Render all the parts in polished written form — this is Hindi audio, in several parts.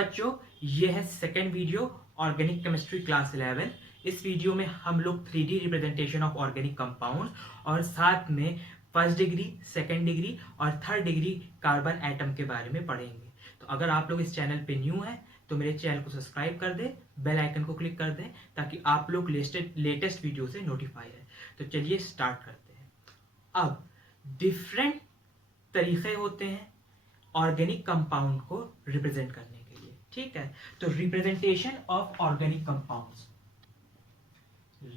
बच्चों, ये है second video organic chemistry class 11। इस वीडियो में हम लोग 3D representation of organic compound और साथ में फर्स्ट डिग्री, सेकेंड डिग्री और थर्ड डिग्री कार्बन एटम के बारे में पढ़ेंगे। तो अगर आप लोग इस चैनल पे न्यू हैं तो मेरे चैनल को सब्सक्राइब कर दें, बेल आइकन को क्लिक कर दें ताकि आप लोग लेटेस्ट वीडियो से नोटिफाई है। तो चलिए स्टार्ट करते हैं। अब डिफरेंट तरीके होते हैं ऑर्गेनिक कंपाउंड को रिप्रेजेंट करने के लिए, ठीक है। तो representation of organic compounds,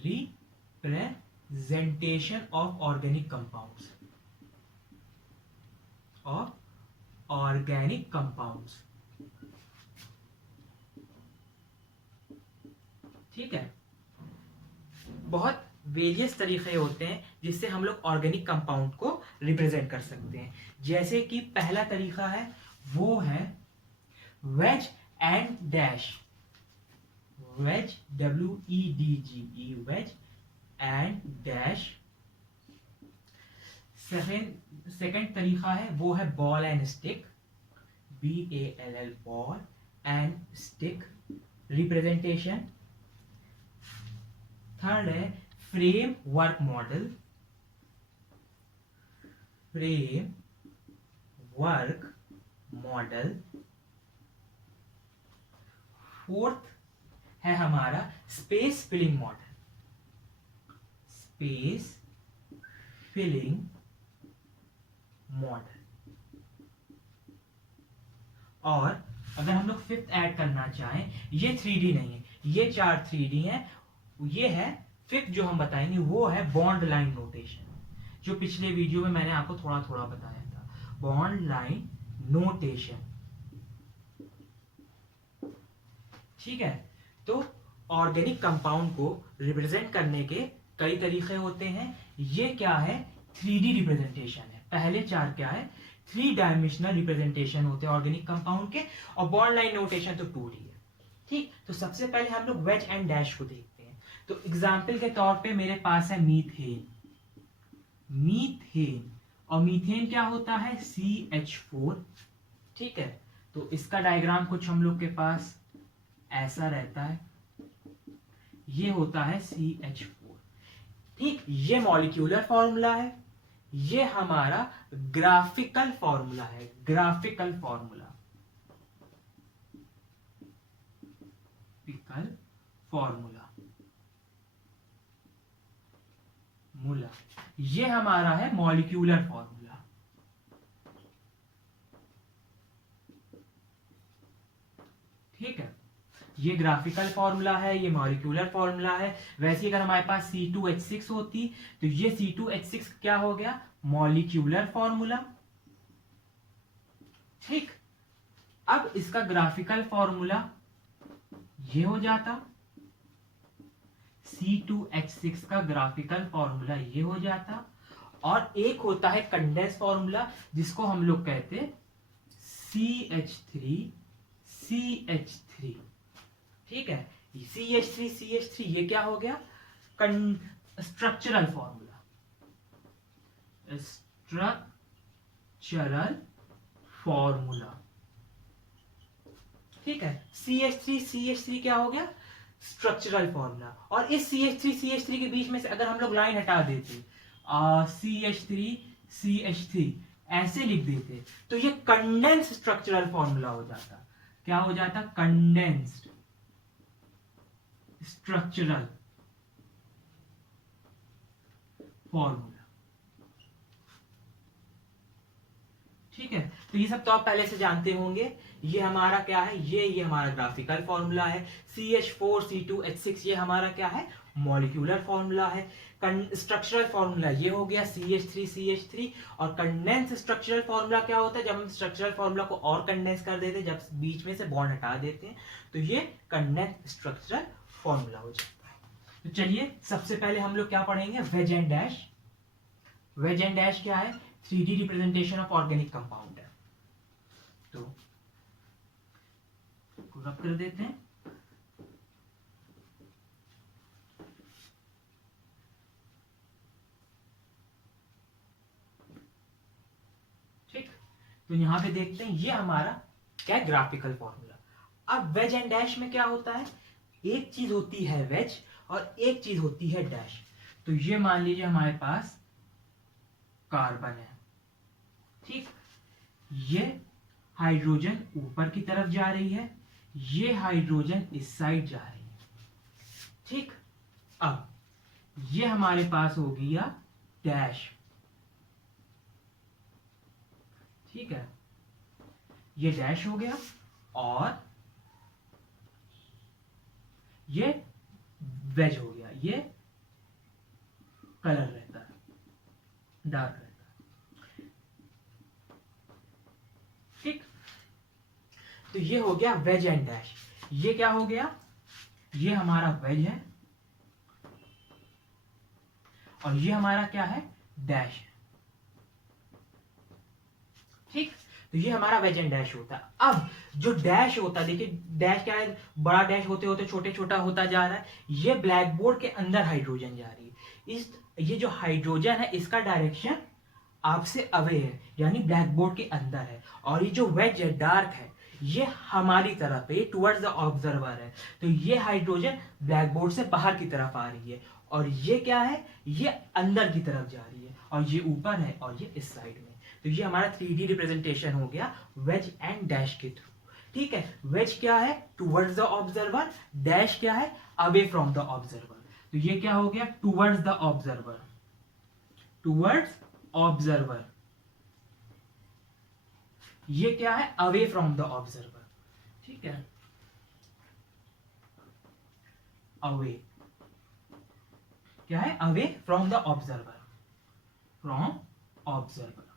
representation of organic compounds, of organic compounds, ठीक है। बहुत वेरियस तरीके होते हैं जिससे हम लोग ऑर्गेनिक कंपाउंड को रिप्रेजेंट कर सकते हैं। जैसे कि पहला तरीका है वो है wedge and dash, wedge WEDGE, wedge and dash. Second तरीका है वो है ball and stick, BALL, ball and stick representation. Third है framework model, framework model. Fourth है हमारा space filling model, space filling model. और अगर हम लोग फिफ्थ ऐड करना चाहें, ये 3D नहीं है, ये 4 3D है। ये है फिफ्थ जो हम बताएंगे वो है बॉन्ड लाइन नोटेशन, जो पिछले वीडियो में मैंने आपको थोड़ा थोड़ा बताया था। बॉन्ड लाइन नोटेशन, ठीक है। तो ऑर्गेनिक कंपाउंड को रिप्रेजेंट करने के कई तरीके होते हैं। ये क्या है? 3D रिप्रेजेंटेशन है। पहले 4 क्या है? 3 डायमेंशनल रिप्रेजेंटेशन होते हैं ऑर्गेनिक कंपाउंड के, और बॉन्ड लाइन नोटेशन तो 2D है, ठीक। तो सबसे पहले हम लोग वेज एंड डैश को देखते हैं। तो एग्जाम्पल के तौर पे मेरे पास है मीथेन, मीथेन, और मीथेन क्या होता है? CH4, ठीक है। तो इसका डायग्राम कुछ हम लोग के पास ऐसा रहता है, ये होता है CH4, ठीक। ये मॉलिक्यूलर फॉर्मूला है, ये हमारा ग्राफिकल फॉर्मूला है, ग्राफिकल फॉर्मूला, ग्राफिकल फॉर्मूला मूला, ये हमारा है मॉलिक्यूलर फॉर्मूला, ठीक है। ये ग्राफिकल फॉर्मूला है, ये मॉलिक्यूलर फॉर्मूला है। वैसे अगर हमारे पास C2H6 होती तो ये C2H6 क्या हो गया? मॉलिक्यूलर फॉर्मूला, ठीक। अब इसका ग्राफिकल फॉर्मूला ये हो जाता, C2H6 का ग्राफिकल फॉर्मूला ये हो जाता। और एक होता है कंडेंस फॉर्मूला जिसको हम लोग कहते CH3, CH3, ठीक है। CH3 ये क्या हो गया? स्ट्रक्चरल फॉर्मूला, स्ट्रक्चरल फॉर्मूला, ठीक है। CH3 क्या हो गया? Structural formula. और इस CH3 के बीच में से अगर हम लोग लाइन हटा देते, CH3 ऐसे लिख देते तो ये कंडेंस्ड स्ट्रक्चरल फॉर्मूला हो जाता। क्या हो जाता? कंडेंस्ड स्ट्रक्चरल फॉर्मूला, ठीक है। तो ये सब तो आप पहले से जानते होंगे। ये हमारा क्या है? ये हमारा ग्राफिकल फॉर्मूला है। CH4 C2H6 ये हमारा क्या है? मॉलिक्यूलर फॉर्मूला है। स्ट्रक्चरल फॉर्मूला ये हो गया CH3 और कंडेंस स्ट्रक्चरल फॉर्मूला क्या होता है? जब हम स्ट्रक्चरल फॉर्मूला को और कंडेंस कर देते हैं, जब बीच में से बॉन्ड हटा देते हैं, तो ये कंडेंस स्ट्रक्चरल फॉर्मूला हो जाता है। तो चलिए सबसे पहले हम लोग क्या पढ़ेंगे? Wedge and dash. Wedge and dash क्या है? 3D representation of organic compound है। तो रब कर देते हैं। ठीक, तो यहां पे देखते हैं ये हमारा क्या है? Graphical formula. अब वेज एंड डैश में क्या होता है, एक चीज होती है वेज और एक चीज होती है डैश। तो ये मान लीजिए हमारे पास कार्बन है, ठीक, ये हाइड्रोजन ऊपर की तरफ जा रही है, ये हाइड्रोजन इस साइड जा रही है, ठीक। अब ये हमारे पास हो गया डैश, ठीक है, ये डैश हो गया और ये वेज हो गया, ये कलर रहता है, डार्क रहता है, ठीक। तो ये हो गया वेज एंड डैश। ये क्या हो गया, ये हमारा वेज है और ये हमारा क्या है, डैश है, ठीक। तो ये हमारा वेज एंड डैश होता है। अब जो डैश होता है, देखिए डैश क्या है, बड़ा डैश होते होते छोटे छोटा होता जा रहा है, ये ब्लैक बोर्ड के अंदर हाइड्रोजन जा रही है। ये जो हाइड्रोजन है इसका डायरेक्शन आपसे अवे है, यानी ब्लैक बोर्ड के अंदर है, और ये जो वेज है, डार्क है, ये हमारी तरफ है, ये टुवर्ड्स द ऑब्जर्वर है। तो ये हाइड्रोजन ब्लैक बोर्ड से बाहर की तरफ आ रही है, और ये क्या है, ये अंदर की तरफ जा रही है, और ये ऊपर है और ये इस साइड में। तो ये हमारा 3D रिप्रेजेंटेशन हो गया वेज एंड डैश के थ्रू, ठीक है। वेज क्या है, टुवर्ड्स द ऑब्जर्वर, डैश क्या है, अवे फ्रॉम द ऑब्जर्वर। तो ये क्या हो गया, towards the observer, towards observer, ये क्या है, अवे फ्रॉम द ऑब्जर्वर, ठीक है, अवे क्या है, away from the observer, from observer,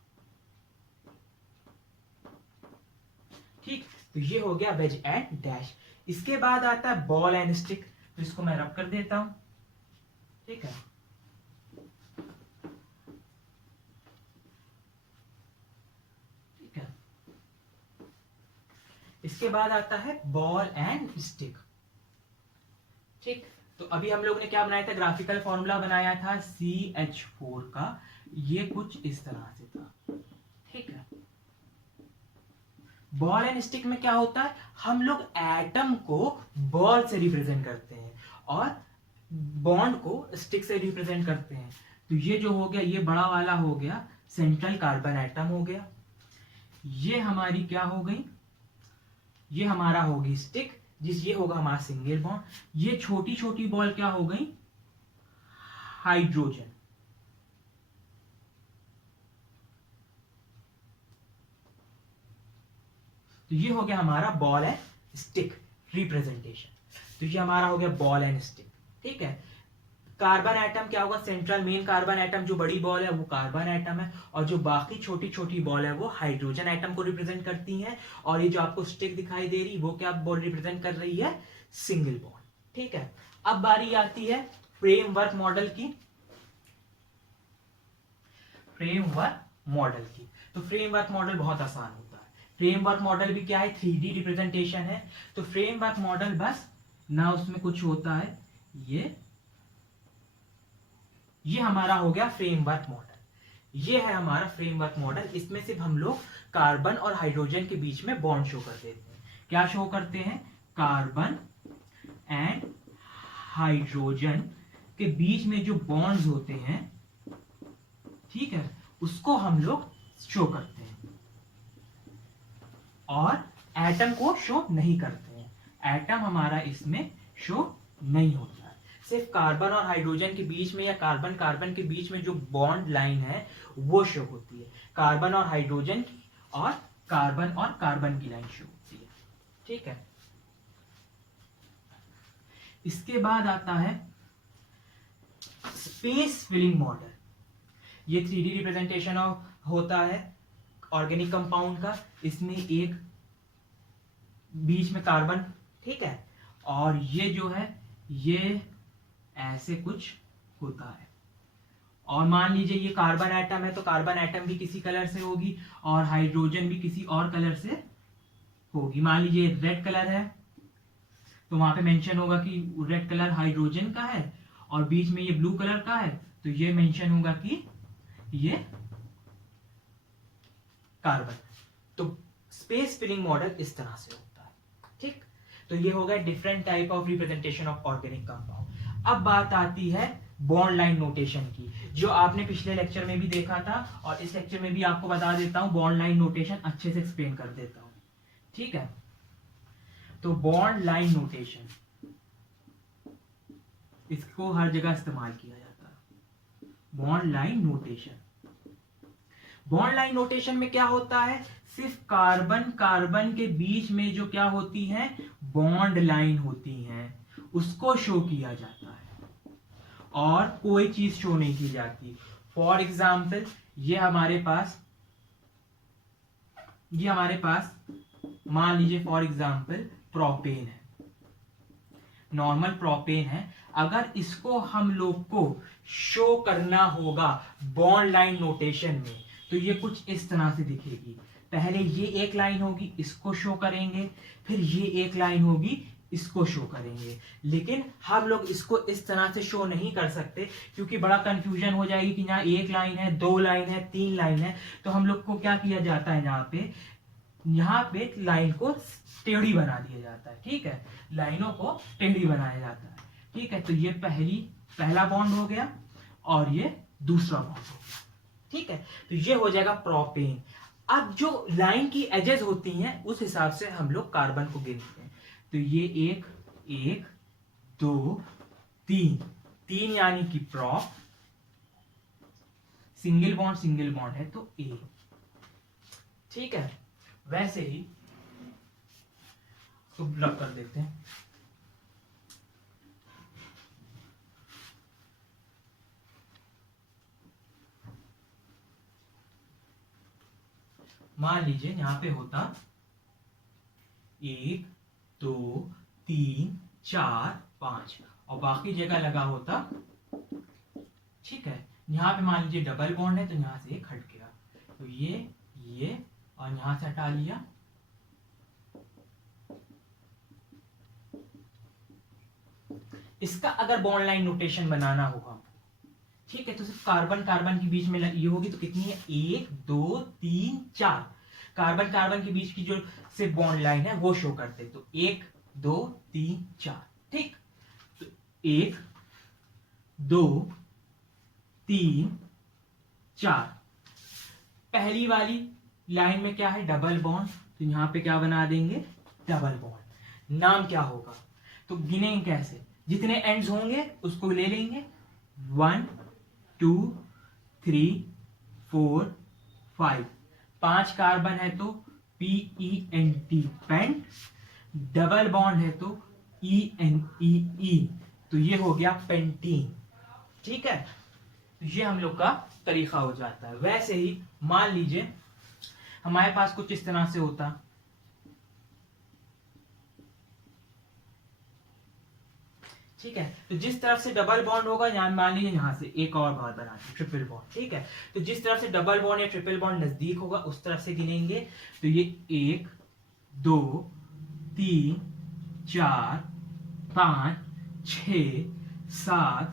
ठीक। तो ये हो गया वेज एंड डैश। इसके बाद आता है बॉल एंड स्टिक, तो इसको मैं रब कर देता हूं, ठीक है। ठीक है, इसके बाद आता है बॉल एंड स्टिक, ठीक। तो अभी हम लोग ने क्या बनाया था, ग्राफिकल फॉर्मूला बनाया था CH4 का, ये कुछ इस तरह से था, ठीक है। बॉल एंड स्टिक में क्या होता है, हम लोग एटम को बॉल से रिप्रेजेंट करते हैं और बॉन्ड को स्टिक से रिप्रेजेंट करते हैं। तो ये जो हो गया, ये बड़ा वाला हो गया सेंट्रल कार्बन एटम हो गया, ये हमारी क्या हो गई, ये हमारा होगी स्टिक, ये होगा हमारा सिंगल बॉन्ड, ये छोटी छोटी बॉल क्या हो गई, हाइड्रोजन, तो ये हो गया हमारा बॉल एंड स्टिक रिप्रेजेंटेशन। तो ये हमारा हो गया बॉल एंड स्टिक, ठीक है। कार्बन एटम क्या होगा, सेंट्रल मेन कार्बन एटम जो बड़ी बॉल है वो कार्बन एटम है, और जो बाकी छोटी छोटी बॉल है वो हाइड्रोजन एटम को रिप्रेजेंट करती हैं, और ये जो आपको स्टिक दिखाई दे रही वो क्या बॉल रिप्रेजेंट कर रही है, सिंगल बॉन्ड, ठीक है। अब बारी आती है फ्रेमवर्क मॉडल की, फ्रेमवर्क मॉडल की। तो फ्रेमवर्क मॉडल बहुत आसान होता है। फ्रेमवर्क मॉडल भी क्या है, 3D रिप्रेजेंटेशन है। तो फ्रेमवर्क मॉडल बस ना उसमें कुछ होता है, ये हमारा हो गया फ्रेमवर्क मॉडल, ये है हमारा फ्रेमवर्क मॉडल। इसमें सिर्फ हम लोग कार्बन और हाइड्रोजन के बीच में बॉन्ड शो कर देते हैं। क्या शो करते हैं, कार्बन एंड हाइड्रोजन के बीच में जो बॉन्ड्स होते हैं, ठीक है, उसको हम लोग शो करते हैं, और एटम को शो नहीं करते हैं। एटम हमारा इसमें शो नहीं होता है, सिर्फ कार्बन और हाइड्रोजन के बीच में या कार्बन कार्बन के बीच में जो बॉन्ड लाइन है वो शो होती है, कार्बन और हाइड्रोजन की, और कार्बन की लाइन शो होती है, ठीक है। इसके बाद आता है स्पेस फिलिंग मॉडल। ये 3D रिप्रेजेंटेशन होता है ऑर्गेनिक कंपाउंड का। इसमें एक बीच में कार्बन, ठीक है, और ये जो है ये ऐसे कुछ होता है, और मान लीजिए ये कार्बन एटम है तो कार्बन एटम भी किसी कलर से होगी और हाइड्रोजन भी किसी और कलर से होगी। मान लीजिए रेड कलर है तो वहां पे मेंशन होगा कि रेड कलर हाइड्रोजन का है, और बीच में ये ब्लू कलर का है तो ये मेंशन होगा कि ये कार्बन। तो स्पेस फिलिंग मॉडल इस तरह से होता है, ठीक। तो ये हो गया different type of representation of organic compound. अब बात आती है बॉन्ड लाइन नोटेशन की, जो आपने पिछले लेक्चर में भी देखा था और इस लेक्चर में भी आपको बता देता हूं। बॉन्ड लाइन नोटेशन अच्छे से एक्सप्लेन कर देता हूं, ठीक है। तो बॉन्ड लाइन नोटेशन, इसको हर जगह इस्तेमाल किया जाता है। Bond line notation, bond line notation में क्या होता है, सिर्फ कार्बन कार्बन के बीच में जो क्या होती है, बॉन्ड लाइन होती हैं, उसको शो किया जाता है और कोई चीज शो नहीं की जाती। फॉर एग्जाम्पल ये हमारे पास मान लीजिए फॉर एग्जाम्पल प्रोपेन है, नॉर्मल प्रोपेन है। अगर इसको हम लोग को शो करना होगा बॉन्ड लाइन नोटेशन में, तो ये कुछ इस तरह से दिखेगी। पहले ये एक लाइन होगी, इसको शो करेंगे, फिर ये एक लाइन होगी, इसको शो करेंगे। लेकिन हम लोग इसको इस तरह से शो नहीं कर सकते, क्योंकि बड़ा कंफ्यूजन हो जाएगी कि यहाँ एक लाइन है, दो लाइन है, तीन लाइन है। तो हम लोग को क्या किया जाता है, यहाँ पे लाइन को टेढ़ी बना दिया जाता है, ठीक है। लाइनों को टेढ़ी बनाया जाता है, ठीक है। तो ये पहला बॉन्ड हो गया और ये दूसरा बॉन्ड हो गया, ठीक है। तो ये हो जाएगा प्रोपेन। अब जो लाइन की एजेस होती हैं उस हिसाब से हम लोग कार्बन को गिनते हैं। तो ये एक, दो, तीन यानी कि प्रोप, सिंगल बॉन्ड है तो ए, ठीक है। वैसे ही तो ब्लॉक कर देते हैं। मान लीजिए यहां पे होता 1 2 3 4 5 और बाकी जगह लगा होता, ठीक है। यहां पे मान लीजिए डबल बॉन्ड है तो यहां से एक हट गया, तो ये और यहां से हटा लिया। इसका अगर बॉन्ड लाइन नोटेशन बनाना होगा, ठीक है, तो सिर्फ कार्बन कार्बन के बीच में ये होगी तो कितनी है, 1 2 3 4। कार्बन कार्बन के बीच की जो सिर्फ बॉन्ड लाइन है वो शो करते, तो 1 2 3 4, ठीक। तो 1 2 3 4, पहली वाली लाइन में क्या है, डबल बॉन्ड, तो यहां पे क्या बना देंगे, डबल बॉन्ड। नाम क्या होगा, तो गिनेंगे कैसे, जितने एंड्स होंगे उसको ले लेंगे, 1 2 3 4 5। 5 कार्बन है तो PENT, पेंट। डबल बॉन्ड है तो ENEE, तो ये हो गया पेंटीन, ठीक है। तो ये हम लोग का तरीका हो जाता है। वैसे ही मान लीजिए हमारे पास कुछ इस तरह से होता, ठीक है। तो जिस तरफ से डबल बॉन्ड होगा, यहां मान लीजिए यहां से एक और बात बनाते ट्रिपल बॉन्ड, ठीक है। तो जिस तरफ से डबल बॉन्ड या ट्रिपल बॉन्ड नजदीक होगा उस तरफ से गिनेंगे। तो ये 1 2 3 4 5 6 7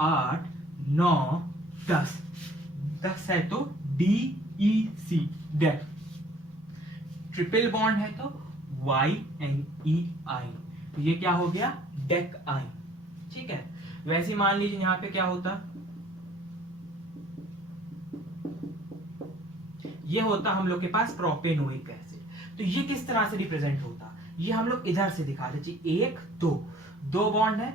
8 9 10। 10 है तो DEC, डेक। ट्रिपल बॉन्ड है तो YNEI, तो ये क्या हो गया, डेक आई, ठीक है। वैसे मान लीजिए यहां पे क्या होता, ये होता हम लोग के पास प्रोपेनोइक एसिड। तो ये किस तरह से रिप्रेजेंट होता, ये हम लोग इधर से दिखा देते, 1 2 बॉन्ड है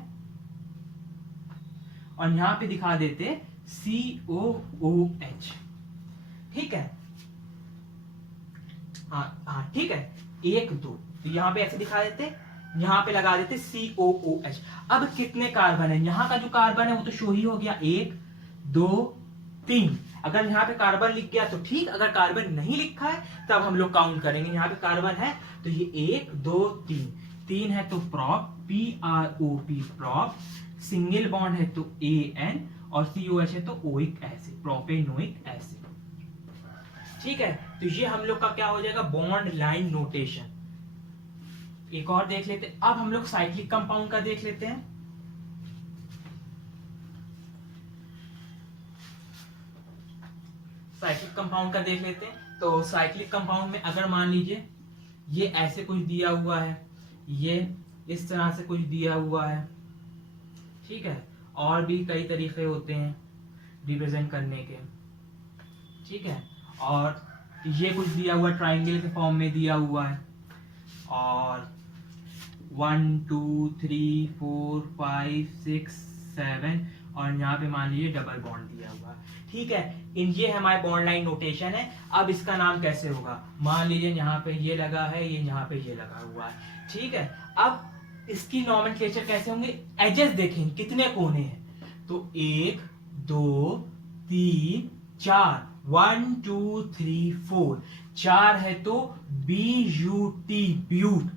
और यहां पे दिखा देते COOH, ठीक है। हाँ ठीक है, 1 2, तो यहां पे ऐसे दिखा देते, यहां पे लगा देते COOH। अब कितने कार्बन है, यहां का जो कार्बन है वो तो शो ही हो गया, 1 2 3। अगर यहां पे कार्बन लिख गया तो ठीक, अगर कार्बन नहीं लिखा है तब हम लोग काउंट करेंगे। यहां पे कार्बन है तो ये 1 2 3 है तो prop, PROP, prop. Single bond है तो AN और COH है तो ओइक एसिड, प्रोपेनोइक एसिड, ठीक है। तो ये हम लोग का क्या हो जाएगा, बॉन्ड लाइन नोटेशन। एक और देख लेते हैं, अब हम लोग साइक्लिक कंपाउंड का देख लेते हैं। साइक्लिक कंपाउंड का देख लेते हैं। तो साइक्लिक कंपाउंड में अगर मान लीजिए ये ऐसे कुछ दिया हुआ है, ये इस तरह से कुछ दिया हुआ है, ठीक है। और भी कई तरीके होते हैं रिप्रेजेंट करने के, ठीक है। और ये कुछ दिया हुआ ट्राइंगल के फॉर्म में दिया हुआ है, और 1 2 3 4 5 6 7 और यहाँ पे मान लीजिए डबल बॉन्ड दिया हुआ है, ठीक है। ये हमारे बॉन्ड लाइन नोटेशन है। अब इसका नाम कैसे होगा, मान लीजिए यहाँ पे ये लगा है, ये यहाँ पे ये लगा हुआ है, ठीक है। अब इसकी नॉमेनक्लेचर कैसे होंगे, एजेस देखें कितने कोने हैं, तो 1 2 3 4, 1 2 3 4, 4 है तो BUT ब्यूट।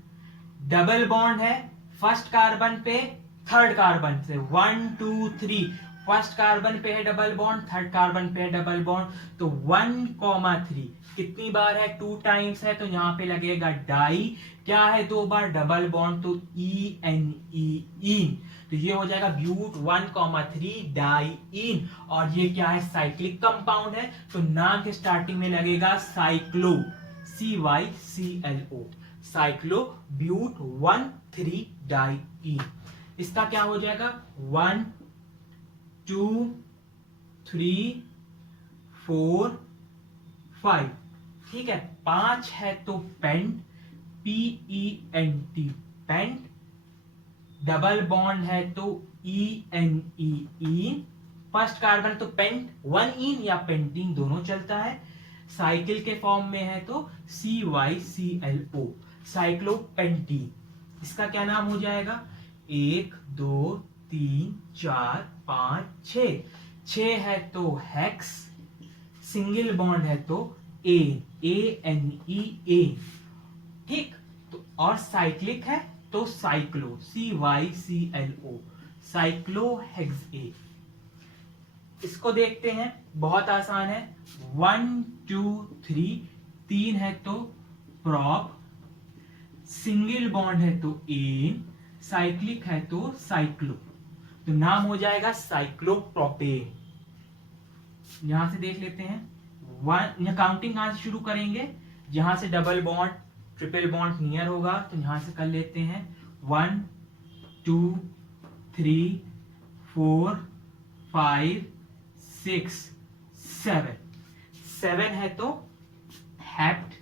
डबल बॉन्ड है फर्स्ट कार्बन पे थर्ड कार्बन से, 1 2 3, फर्स्ट कार्बन पे है डबल बॉन्ड, थर्ड कार्बन पे है डबल बॉन्ड, तो 1,3 कितनी बार है, 2 टाइम्स है, तो यहाँ पे लगेगा डाई। क्या है 2 बार, डबल बॉन्ड, तो ईन, तो ये हो जाएगा ब्यूट 1,3 डाई इन। और ये क्या है, साइक्लिक कंपाउंड है, तो नाम के स्टार्टिंग में लगेगा cyclo, CYCLO, cyclo but 1,3 di ene. इसका क्या हो जाएगा, 1 2 3 4 5, ठीक है। 5 है तो pent, PENT pent. Double bond है तो ENE, फर्स्ट कार्बन तो पेंट, 1 इन या पेंटीन दोनों चलता है। साइकिल के फॉर्म में है तो CYCLO, साइक्लोपेंटीन। इसका क्या नाम हो जाएगा, 1 2 3 4 5 6, 6 है तो हेक्स, सिंगल बॉन्ड है तो ANE, ठीक। तो और साइक्लिक है तो साइक्लो, CYCLO, साइक्लोहेक्सेन। इसको देखते हैं, बहुत आसान है, 1 2 3, 3 है तो प्रॉप, सिंगल बॉन्ड है तो एन, साइक्लिक है तो साइक्लो, तो नाम हो जाएगा साइक्लोप्रोपेन। यहां से देख लेते हैं, 1 काउंटिंग कहां से शुरू करेंगे, जहां से double bond triple bond near होगा, तो यहां से कर लेते हैं 1 2 3 4 5 6 7, 7 है तो हेप्ट,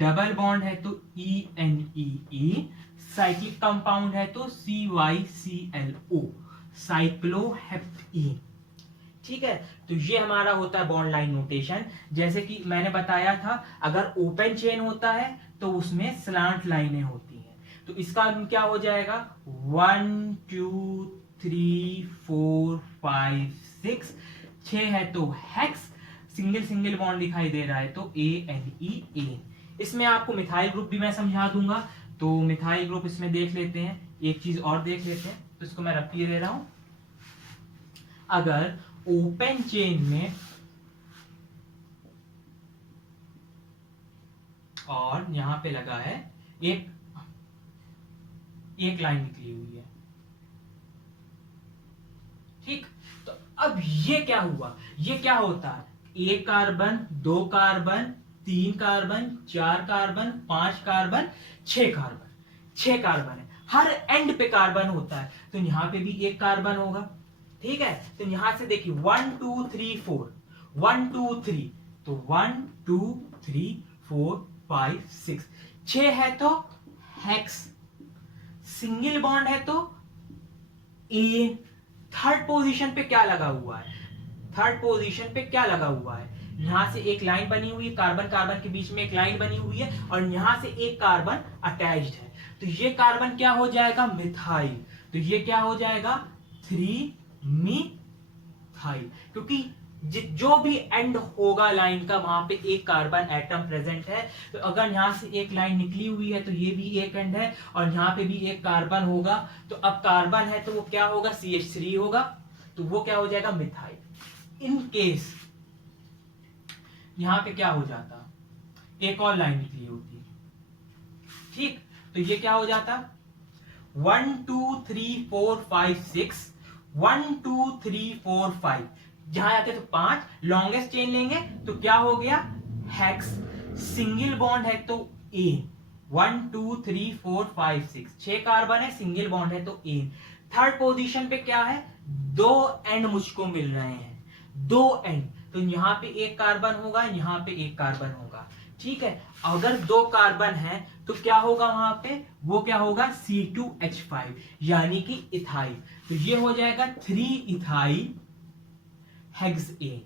डबल बॉन्ड है तो ENEE, साइक्लिक कंपाउंड है तो CYCLO, साइक्लोहेप्टीन, ठीक है। तो ये हमारा होता है बॉन्ड लाइन नोटेशन। जैसे कि मैंने बताया था, अगर ओपन चेन होता है तो उसमें स्लांट लाइनें होती हैं, तो इसका क्या हो जाएगा, 1 2 3 4 5 6, 6 है तो हेक्स, सिंगल सिंगल बॉन्ड दिखाई दे रहा है तो ANE। इसमें आपको मिथाइल ग्रुप भी मैं समझा दूंगा, तो मिथाइल ग्रुप इसमें देख लेते हैं। एक चीज और देख लेते हैं, तो इसको मैं रखिए दे रहा हूं, अगर ओपन चेन में और यहां पे लगा है एक लाइन निकली हुई है, ठीक। तो अब ये क्या हुआ, ये क्या होता है, 1 carbon 2 carbon 3 carbon 4 carbon 5 carbon 6 carbon, 6 carbon है, हर एंड पे कार्बन होता है, तो यहां पे भी 1 कार्बन होगा, ठीक है। तो यहां से देखिए 1 2 3 4, 1 2 3, तो 1 2 3 4 5 6, 6 है तो हेक्स, सिंगल बॉन्ड है तो एन। थर्ड पोजीशन पे क्या लगा हुआ है, थर्ड पोजीशन पे क्या लगा हुआ है, यहां से एक लाइन बनी हुई है, कार्बन कार्बन के बीच में एक लाइन बनी हुई है, और यहां से एक कार्बन अटैच्ड है, तो ये कार्बन क्या हो जाएगा, मिथाइल। तो ये क्या हो जाएगा, 3 मिथाइल, क्योंकि जो भी एंड होगा लाइन का वहां पे एक कार्बन एटम प्रेजेंट है। तो अगर यहां से एक लाइन निकली हुई है तो ये भी एक एंड है, और यहां पे भी एक कार्बन होगा, तो अब कार्बन है तो वो क्या होगा, CH3 होगा, तो वो क्या हो जाएगा, मिथाइल। इन केस यहां पे क्या हो जाता, एक और लाइन निकली होती, ठीक, तो ये क्या हो जाता, 1 2 3 4 5 6, 1 2 3 4 5, जहां आते तो 5, लॉन्गेस्ट चेन लेंगे तो क्या हो गया, हेक्स, सिंगल बॉन्ड है तो ए, 1 2 3 4 5 6, 6 कार्बन है, सिंगल बॉन्ड है तो एन। थर्ड पोजीशन पे क्या है, 2 एंड मुझको मिल रहे हैं, 2 एंड, तो यहाँ पे एक कार्बन होगा, यहाँ पे एक कार्बन होगा, ठीक है। अगर 2 कार्बन है तो क्या होगा वहां पे, वो क्या होगा C2H5 यानी कि इथाइल, तो ये हो जाएगा 3 इथाइल हेक्सेन,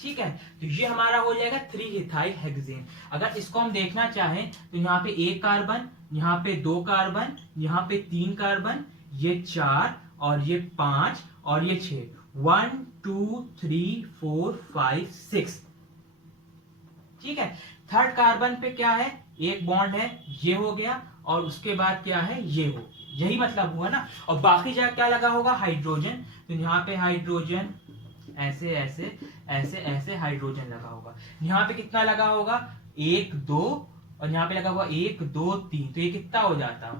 ठीक है। तो ये हमारा हो जाएगा 3 इथाइल हेक्सेन। अगर इसको हम देखना चाहें तो यहाँ पे एक कार्बन, यहाँ पे 2 कार्बन, यहाँ पे 3 कार्बन, ये 4 और ये 5 और ये 6, 1 2 3 4 5 6, ठीक है। थर्ड कार्बन पे क्या है, एक बॉन्ड है, ये हो गया, और उसके बाद क्या है, ये हो, यही मतलब हुआ ना। और बाकी जगह क्या लगा होगा, हाइड्रोजन, तो यहाँ पे हाइड्रोजन ऐसे ऐसे ऐसे ऐसे हाइड्रोजन लगा होगा। यहाँ पे कितना लगा होगा, 1 2, और यहाँ पे लगा हुआ 1 2 3, तो ये कितना हो जाता,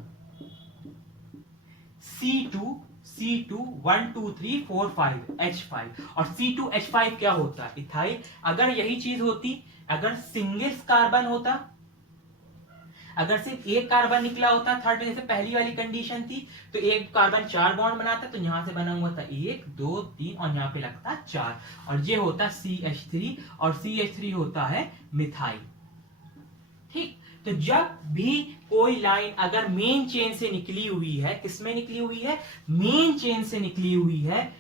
C2 1 2 3 4 5 H5, और C2H5 क्या होता है, इथाइल। अगर यही चीज होती, अगर सिंगल कार्बन होता, अगर सिर्फ एक कार्बन निकला होता थर्ड, जैसे पहली वाली कंडीशन थी, तो एक कार्बन 4 बॉन्ड बनाता, तो यहां से बना हुआ था 1 2 3 और यहाँ पे लगता 4, और ये होता CH3, और CH3 होता है मिथाइल, ठीक। तो जब भी कोई लाइन अगर मेन चेन से निकली हुई है, किसमें निकली हुई है, मेन चेन से निकली हुई है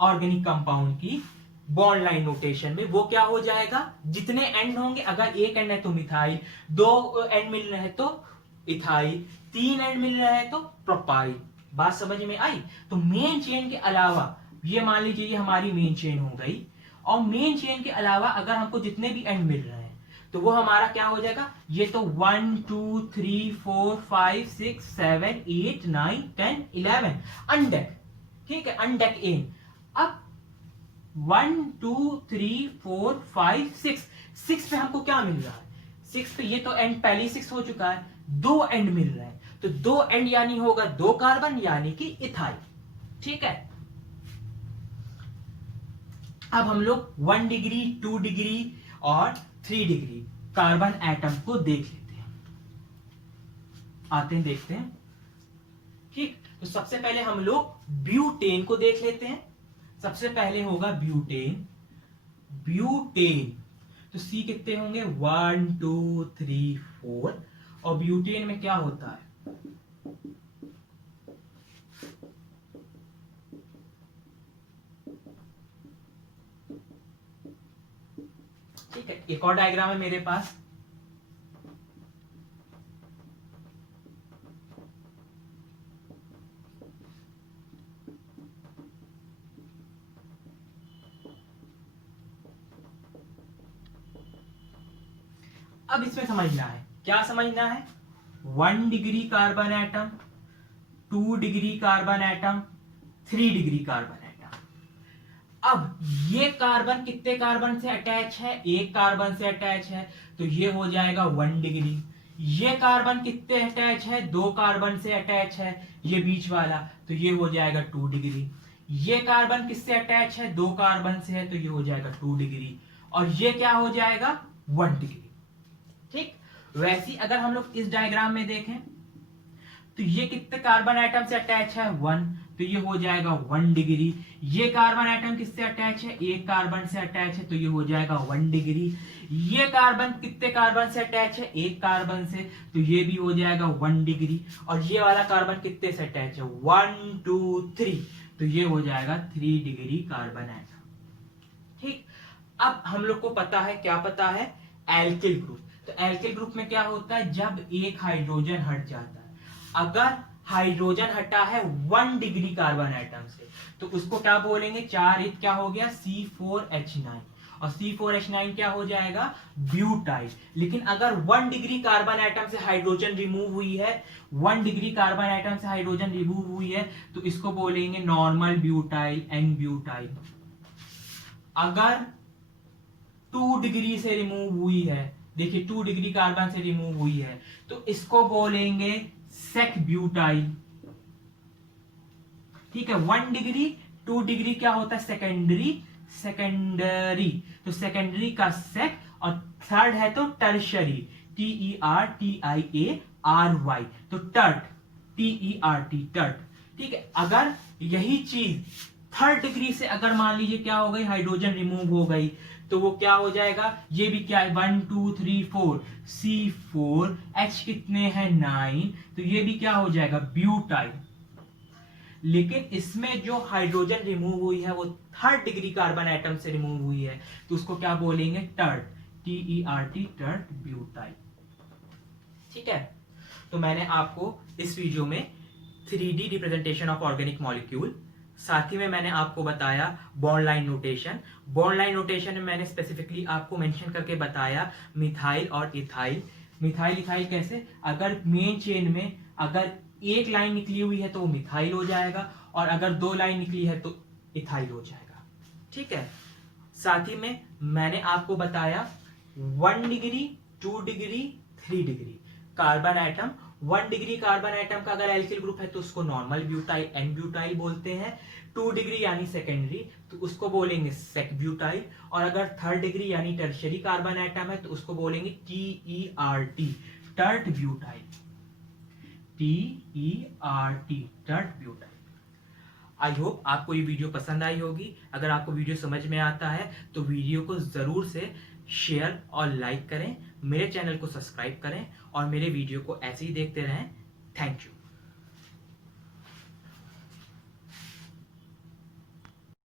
ऑर्गेनिक कंपाउंड की बॉन्ड लाइन नोटेशन में, वो क्या हो जाएगा, जितने एंड होंगे, अगर एक एंड है तो मिथाइल, 2 एंड मिल रहे हैं तो इथाइल, 3 एंड मिल रहे हैं तो प्रोपाइल। बात समझ में आई। तो मेन चेन के अलावा, ये मान लीजिए ये हमारी मेन चेन हो गई, और मेन चेन के अलावा अगर हमको जितने भी एंड मिल रहे हैं तो वो हमारा क्या हो जाएगा, ये तो 1 2 3 4 5 6 7 8 9 10 11 अनडेक, ठीक है, अनडेक एन। अब 1 2 3 4 5 6 पे हमको क्या मिल रहा है, 6 पे, ये तो एंड पहले 6 हो चुका है, 2 एंड मिल रहे हैं, तो 2 एंड यानी होगा 2 कार्बन यानी कि इथाइल, ठीक है। अब हम लोग 1 डिग्री 2 डिग्री और 3 डिग्री कार्बन एटम को देख लेते हैं, आते हैं देखते हैं, ठीक। तो सबसे पहले हम लोग ब्यूटेन को देख लेते हैं। सबसे पहले होगा ब्यूटेन, ब्यूटेन, तो C कितने होंगे, 1 2 3 4, और ब्यूटेन में क्या होता है, ठीक है। एक और डायग्राम है मेरे पास, अब इसमें समझना है, क्या समझना है, 1 degree carbon atom, 2 degree carbon atom, 3 degree carbon atom. अब ये कार्बन कितने कार्बन से अटैच है, एक कार्बन से अटैच है, तो ये हो जाएगा 1 डिग्री। ये कार्बन कितने अटैच है, 2 कार्बन से अटैच है, ये बीच वाला, तो ये हो जाएगा 2 डिग्री। ये कार्बन किससे अटैच है, 2 कार्बन से है, तो ये हो जाएगा 2 डिग्री, और ये क्या हो जाएगा 1 डिग्री, ठीक। वैसे अगर हम लोग इस डायग्राम में देखें तो ये कितने कार्बन एटम से अटैच है, 1, तो ये हो जाएगा 1 डिग्री। ये कार्बन एटम किससे अटैच है, एक कार्बन से अटैच है, तो ये हो जाएगा 1 डिग्री। ये कार्बन कितने कार्बन से अटैच है, एक कार्बन से, तो ये भी हो जाएगा 1 डिग्री। और ये वाला कार्बन कितने से अटैच है, 1 2 3, तो ये हो जाएगा 3 डिग्री कार्बन एटम, ठीक। अब हम लोग को पता है, क्या पता है, एल्किल ग्रुप। तो एल्किल ग्रुप में क्या होता है, जब एक हाइड्रोजन हट जाता है, अगर हाइड्रोजन हटा है 1 डिग्री कार्बन एटम से, तो उसको क्या बोलेंगे, 4 क्या हो गया, C4H9, और C4H9 क्या हो जाएगा, ब्यूटाइल। लेकिन अगर 1 डिग्री कार्बन एटम से हाइड्रोजन रिमूव हुई है, 1 डिग्री कार्बन एटम से हाइड्रोजन रिमूव हुई है, तो इसको बोलेंगे नॉर्मल ब्यूटाइल, एन ब्यूटाइल। अगर 2 डिग्री से रिमूव हुई है, देखिए 2 डिग्री कार्बन से रिमूव हुई है, तो इसको बोलेंगे सेक ब्यूटाइल, ठीक है। 1 डिग्री 2 डिग्री क्या होता है, सेकेंडरी, सेकेंडरी, तो सेकेंडरी का सेक, और थर्ड है तो टर्शरी, TERTIARY, तो टर्ट, TERT, टर्ट। ठीक है, अगर यही चीज थर्ड डिग्री से अगर मान लीजिए क्या हो गई, हाइड्रोजन रिमूव हो गई, तो वो क्या हो जाएगा, ये भी क्या है 1 2 3 4 C4 H कितने हैं 9, तो ये भी क्या हो जाएगा ब्यूटाइल। लेकिन इसमें जो हाइड्रोजन रिमूव हुई है वो थर्ड डिग्री कार्बन एटम से रिमूव हुई है, तो उसको क्या बोलेंगे टर्ट, TERT, टर्ट ब्यूटाइल। ठीक है, तो मैंने आपको इस वीडियो में 3D representation of organic molecule, साथ ही में मैंने आपको बताया bond line notation. Bond line notation में मैंने स्पेसिफिकली आपको मेंशन करके बताया मिथाइल और इथाइल। मिथाइल इथाइल कैसे, अगर मेन चेन में अगर एक लाइन निकली हुई है तो वो मिथाइल हो जाएगा, और अगर 2 लाइन निकली है तो इथाइल हो जाएगा। ठीक है, साथ ही में मैंने आपको बताया 1 degree 2 degree 3 degree carbon atom. 1 degree carbon atom का अगर एल्किल ग्रुप है तो उसको नॉर्मल ब्यूटाइल, एन ब्यूटाइल बोलते हैं। 2 डिग्री यानी सेकेंडरी, तो उसको बोलेंगे सेक ब्यूटाइल। और अगर थर्ड डिग्री यानी टर्शियरी कार्बन एटम है तो उसको बोलेंगे TERT, tert butyl, TERT, tert butyl. I hope आपको ये वीडियो पसंद आई होगी। अगर आपको वीडियो समझ में आता है तो वीडियो को जरूर से शेयर और लाइक करें, मेरे चैनल को सब्सक्राइब करें और मेरे वीडियो को ऐसे ही देखते रहें। Thank you.